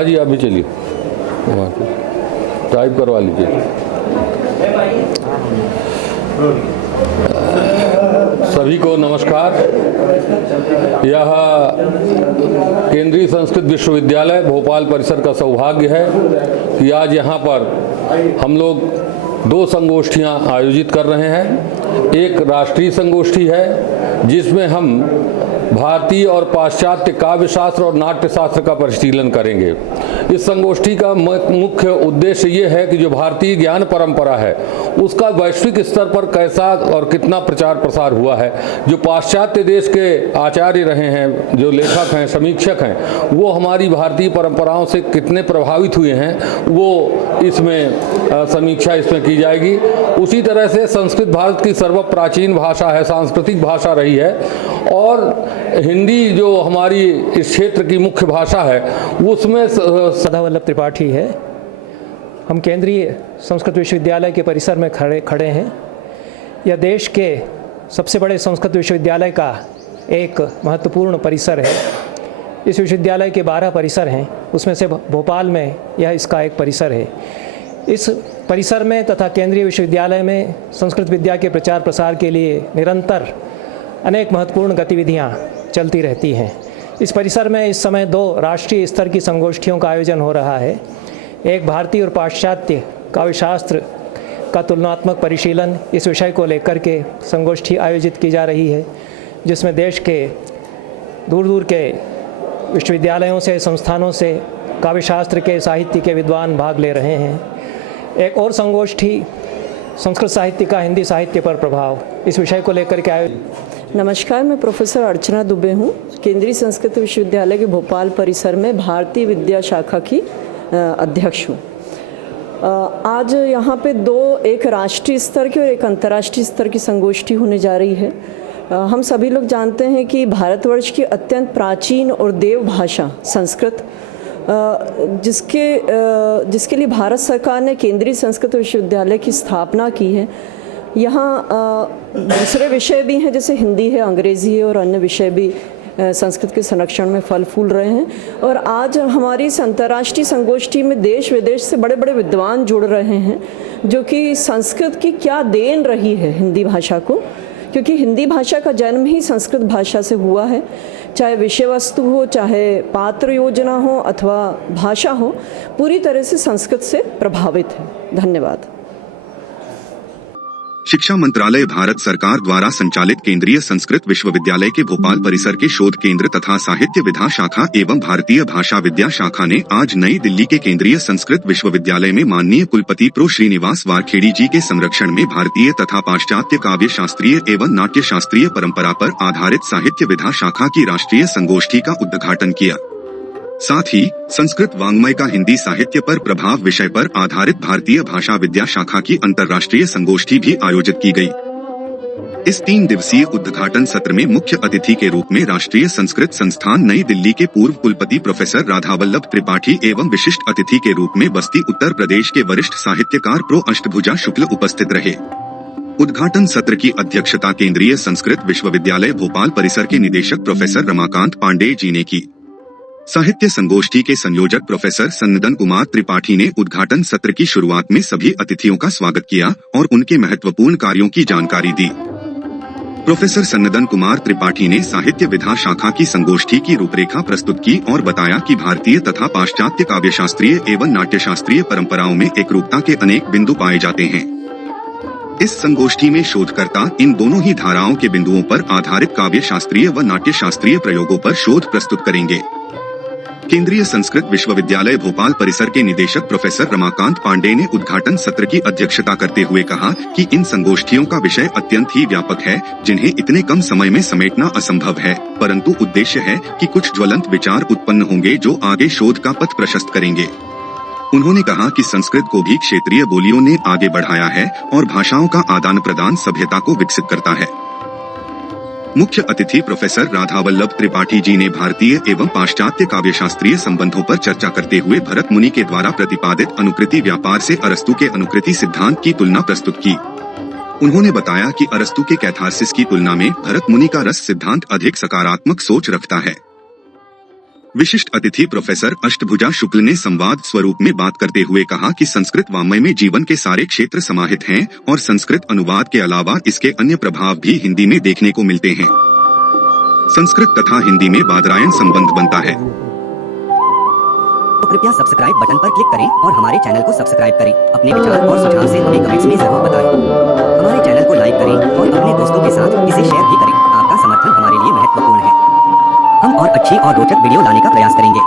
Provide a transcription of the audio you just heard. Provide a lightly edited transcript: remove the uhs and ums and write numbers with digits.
प्रभाजी आप भी चलिए, टाइप करवा लीजिए। सभी को नमस्कार। यह केंद्रीय संस्कृत विश्वविद्यालय भोपाल परिसर का सौभाग्य है कि आज यहाँ पर हम लोग 2 संगोष्ठियाँ आयोजित कर रहे हैं। एक राष्ट्रीय संगोष्ठी है जिसमें हम भारतीय और पाश्चात्य काव्य शास्त्र और नाट्य शास्त्र का परिशीलन करेंगे। इस संगोष्ठी का मुख्य उद्देश्य ये है कि जो भारतीय ज्ञान परंपरा है उसका वैश्विक स्तर पर कैसा और कितना प्रचार प्रसार हुआ है। जो पाश्चात्य देश के आचार्य रहे हैं, जो लेखक हैं, समीक्षक हैं, वो हमारी भारतीय परंपराओं से कितने प्रभावित हुए हैं, वो इसमें समीक्षा इसमें की जाएगी। उसी तरह से संस्कृत भारत की सर्वप्राचीन भाषा है, सांस्कृतिक भाषा रही है, और हिंदी जो हमारी इस क्षेत्र की मुख्य भाषा है उसमें राधावल्लभ त्रिपाठी है। हम केंद्रीय संस्कृत विश्वविद्यालय के परिसर में खड़े हैं। यह देश के सबसे बड़े संस्कृत विश्वविद्यालय का एक महत्वपूर्ण परिसर है। इस विश्वविद्यालय के 12 परिसर हैं, उसमें से भोपाल में यह इसका एक परिसर है। इस परिसर में तथा केंद्रीय विश्वविद्यालय में संस्कृत विद्या के प्रचार प्रसार के लिए निरंतर अनेक महत्वपूर्ण गतिविधियाँ चलती रहती हैं। इस परिसर में इस समय 2 राष्ट्रीय स्तर की संगोष्ठियों का आयोजन हो रहा है। एक भारतीय और पाश्चात्य काव्यशास्त्र का तुलनात्मक परिशीलन, इस विषय को लेकर के संगोष्ठी आयोजित की जा रही है, जिसमें देश के दूर दूर के विश्वविद्यालयों से, संस्थानों से काव्यशास्त्र के, साहित्य के विद्वान भाग ले रहे हैं। एक और संगोष्ठी संस्कृत साहित्य का हिंदी साहित्य पर प्रभाव, इस विषय को लेकर के नमस्कार, मैं प्रोफेसर अर्चना दुबे हूँ। केंद्रीय संस्कृत विश्वविद्यालय के भोपाल परिसर में भारतीय विद्या शाखा की अध्यक्ष हूँ। आज यहाँ पे 2, एक राष्ट्रीय स्तर की और एक अंतर्राष्ट्रीय स्तर की संगोष्ठी होने जा रही है। हम सभी लोग जानते हैं कि भारतवर्ष की अत्यंत प्राचीन और देव भाषा संस्कृत, जिसके लिए भारत सरकार ने केंद्रीय संस्कृत विश्वविद्यालय की स्थापना की है। यहाँ दूसरे विषय भी हैं, जैसे हिंदी है, अंग्रेज़ी है और अन्य विषय भी संस्कृत के संरक्षण में फल फूल रहे हैं। और आज हमारी इस अंतर्राष्ट्रीय संगोष्ठी में देश विदेश से बड़े बड़े विद्वान जुड़ रहे हैं, जो कि संस्कृत की क्या देन रही है हिंदी भाषा को, क्योंकि हिंदी भाषा का जन्म ही संस्कृत भाषा से हुआ है। चाहे विषय वस्तु हो, चाहे पात्र योजना हो अथवा भाषा हो, पूरी तरह से संस्कृत से प्रभावित है। धन्यवाद। शिक्षा मंत्रालय भारत सरकार द्वारा संचालित केंद्रीय संस्कृत विश्वविद्यालय के भोपाल परिसर के शोध केंद्र तथा साहित्य विधा शाखा एवं भारतीय भाषा विद्या शाखा ने आज नई दिल्ली के केंद्रीय संस्कृत विश्वविद्यालय में माननीय कुलपति प्रो श्रीनिवास वारखेड़ी जी के संरक्षण में भारतीय तथा पाश्चात्य काव्य शास्त्रीय एवं नाट्य शास्त्रीय परंपरा पर आधारित साहित्य विधा शाखा की राष्ट्रीय संगोष्ठी का उद्घाटन किया। साथ ही संस्कृत वाङ्मय का हिंदी साहित्य पर प्रभाव विषय पर आधारित भारतीय भाषा विद्या शाखा की अंतर्राष्ट्रीय संगोष्ठी भी आयोजित की गई। इस 3 दिवसीय उद्घाटन सत्र में मुख्य अतिथि के रूप में राष्ट्रीय संस्कृत संस्थान नई दिल्ली के पूर्व कुलपति प्रोफेसर राधावल्लभ त्रिपाठी एवं विशिष्ट अतिथि के रूप में बस्ती उत्तर प्रदेश के वरिष्ठ साहित्यकार प्रो अष्टभुजा शुक्ल उपस्थित रहे। उद्घाटन सत्र की अध्यक्षता केंद्रीय संस्कृत विश्वविद्यालय भोपाल परिसर के निदेशक प्रोफेसर रमाकांत पांडेय जी ने की। साहित्य संगोष्ठी के संयोजक प्रोफेसर सन्नदन कुमार त्रिपाठी ने उद्घाटन सत्र की शुरुआत में सभी अतिथियों का स्वागत किया और उनके महत्वपूर्ण कार्यों की जानकारी दी। प्रोफेसर सन्नदन कुमार त्रिपाठी ने साहित्य विधा शाखा की संगोष्ठी की रूपरेखा प्रस्तुत की और बताया कि भारतीय तथा पाश्चात्य काव्यशास्त्रीय एवं नाट्यशास्त्रीय परंपराओं में एकरूपता के अनेक बिंदु पाए जाते हैं। इस संगोष्ठी में शोधकर्ता इन दोनों ही धाराओं के बिंदुओं पर आधारित काव्य शास्त्रीय व नाट्य शास्त्रीय प्रयोगों पर शोध प्रस्तुत करेंगे। केंद्रीय संस्कृत विश्वविद्यालय भोपाल परिसर के निदेशक प्रोफेसर रमाकांत पांडेय ने उद्घाटन सत्र की अध्यक्षता करते हुए कहा कि इन संगोष्ठियों का विषय अत्यंत ही व्यापक है, जिन्हें इतने कम समय में समेटना असंभव है, परंतु उद्देश्य है कि कुछ ज्वलंत विचार उत्पन्न होंगे जो आगे शोध का पथ प्रशस्त करेंगे। उन्होंने कहा कि संस्कृत को भी क्षेत्रीय बोलियों ने आगे बढ़ाया है और भाषाओं का आदान प्रदान सभ्यता को विकसित करता है। मुख्य अतिथि प्रोफेसर राधावल्लभ त्रिपाठी जी ने भारतीय एवं पाश्चात्य काव्यशास्त्रीय संबंधों पर चर्चा करते हुए भरत मुनि के द्वारा प्रतिपादित अनुकृति व्यापार से अरस्तु के अनुकृति सिद्धांत की तुलना प्रस्तुत की। उन्होंने बताया कि अरस्तु के कैथारसिस की तुलना में भरत मुनि का रस सिद्धांत अधिक सकारात्मक सोच रखता है। विशिष्ट अतिथि प्रोफेसर अष्टभुजा शुक्ल ने संवाद स्वरूप में बात करते हुए कहा कि संस्कृत वाङ्मय में जीवन के सारे क्षेत्र समाहित हैं और संस्कृत अनुवाद के अलावा इसके अन्य प्रभाव भी हिंदी में देखने को मिलते हैं। संस्कृत तथा हिंदी में बादरायन संबंध बनता है। तो कृपया सब्सक्राइब बटन पर क्लिक करें और हमारे चैनल को सब्सक्राइब करें। अपने विचार और सुझाव से हमें कमेंट्स में जरूर बताएं। हमारे चैनल को लाइक करें और अपने दोस्तों के साथ इसे शेयर भी करें। आपका समर्थन हमारे लिए महत्वपूर्ण है। हम और अच्छी और रोचक वीडियो लाने का प्रयास करेंगे।